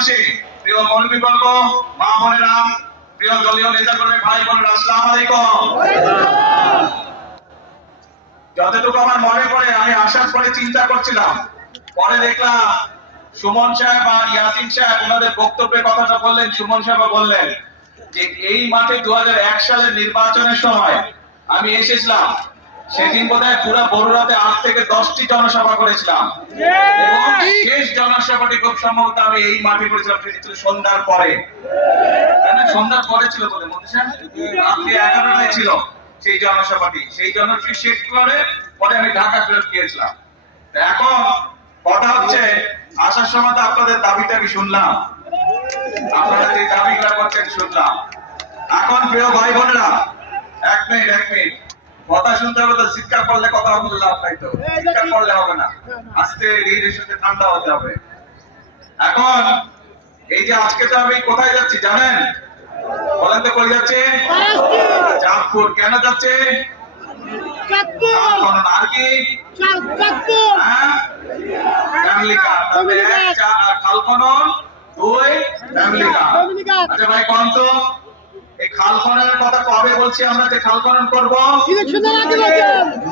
পাশাপাশি প্রিয় মুরব্বীবর্গ, মা বোনেরা, প্রিয় দলীয় নেতাকর্মী ভাই বোনেরা, আসসালামু আলাইকুম। যতটুকু আমার মনে পড়ে, আমি আসার পরে চিন্তা করছিলাম, পরে দেখলাম সুমন সাহেব আর ইয়াসিন সাহেব ওনাদের বক্তব্যে কথাটা বললেন। সুমন সাহেব বললেন যে এই মাঠে 2001 সালের নির্বাচনের সময় আমি এসেছিলাম, সেদিন বোধহয় পুরো বড়রাতে 8 থেকে 10টি জনসভা করেছিলাম এবং শেষ জনসভাটি খুব সম্ভবত আমি এই মাঠে করেছিলাম, সেটি ছিল সন্ধ্যার পরে। সন্ধ্যার পরে ছিল বলে মনে রাত্রি 11টায় ছিল সেই জনসভাটি। সেই জনসভা শেষ করে পরে আমি ঢাকা ফেরত গিয়েছিলাম। এখন কথা হচ্ছে, আসার সময় তো আপনাদের দাবিটা আমি শুনলাম, আপনারা যে দাবিগুলো করছেন শুনলাম। এখন প্রিয় ভাই বোনেরা, এক মিনিট কথা শুনতে হবে তো, চিৎকার করলে কথা হবে লাভ নাই, তো চিৎকার করলে হবে না, আস্তে ধীরে সুস্থে ঠান্ডা হতে হবে। এখন এই যে আজকে তো আমি কোথায় যাচ্ছি জানেন? বলেন তো কই যাচ্ছে? চাঁদপুর। কেন যাচ্ছে? আর কি ফ্যামিলি কার, তবে 1 খাল খনন, 2 ফ্যামিলি কার। আচ্ছা ভাই কোন তো এই খাল খননের কথা কবে বলছি আমরা যে খাল খনন করব?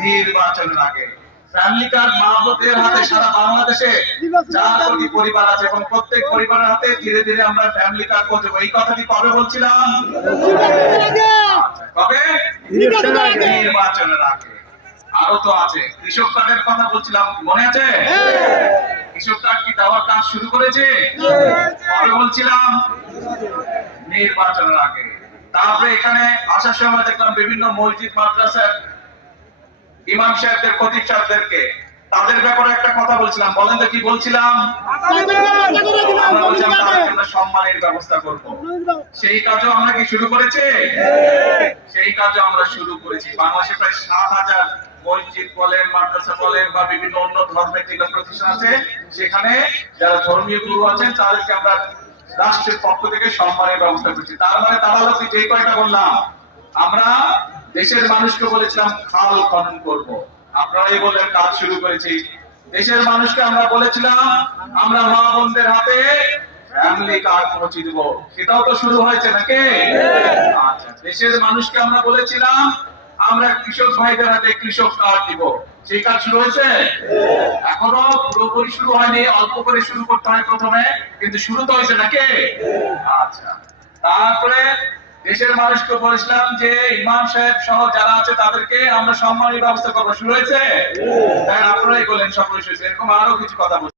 নির্বাচনের আগে। ফ্যামিলি কার্ড মা বোনদের হাতে সারা বাংলাদেশে 4 কোটি পরিবার আছে এবং প্রত্যেক পরিবারের হাতে ধীরে ধীরে আমরা ফ্যামিলি কার্ড করতে। এই কথাটি কবে বলছিলাম? কবে? নির্বাচনের আগে। আরো তো আছে, কৃষক কার্ডের কথা বলছিলাম, মনে আছে? কৃষক কার্ড কি দেওয়ার কাজ শুরু করেছে? কবে বলছিলাম? নির্বাচনের আগে। তারপরে এখানে আসার সময় দেখলাম বিভিন্ন মসজিদ মাদ্রাসার ইমাম সাহেবদের, খতিব সাহেবদেরকে, তাদের ব্যাপারে একটা কথা বলছিলাম। বলেন তো কি বলছিলাম? আমরা বলছিলাম তাদেরকে আমরা সম্মানের ব্যবস্থা করব। সেই কাজও আমরা কি শুরু করেছি? সেই কাজও আমরা শুরু করেছি। বাংলাদেশে প্রায় 7,000 মসজিদ বলেন, মাদ্রাসা বলেন বা বিভিন্ন অন্য ধর্মের যে প্রতিষ্ঠান আছে, সেখানে যারা ধর্মীয় গুরু আছেন তাদেরকে আমরা রাষ্ট্রের পক্ষ থেকে সম্মানের ব্যবস্থা করছি। তার মানে দাঁড়ালো কি, যে কয়টা বললাম, আমরা দেশের মানুষকে বলেছিলাম খাল খনন করব, আপনারাই বললেন কাজ শুরু করেছি। দেশের মানুষকে আমরা বলেছিলাম আমরা মা বোনদের হাতে ফ্যামিলি কার্ড পৌঁছে দেব, সেটাও তো শুরু হয়েছে নাকি? আচ্ছা, দেশের মানুষকে আমরা বলেছিলাম আমরা কৃষক ভাইদের হাতে কৃষক কার্ড দিব, সেই কাজ শুরু হয়েছে? এখনো পুরোপুরি শুরু হয়নি, অল্প করে শুরু করতে হয় প্রথমে, কিন্তু শুরু তো হয়েছে নাকি? আচ্ছা, তারপরে দেশের মানুষকে বলেছিলাম যে ইমাম সাহেব সহ যারা আছে তাদেরকে আমরা সম্মানের ব্যবস্থা করবো, শুরু হয়েছে? আপনারাই বলেন সকলে শুরু হয়েছে। এরকম আরো কিছু কথা বলছি।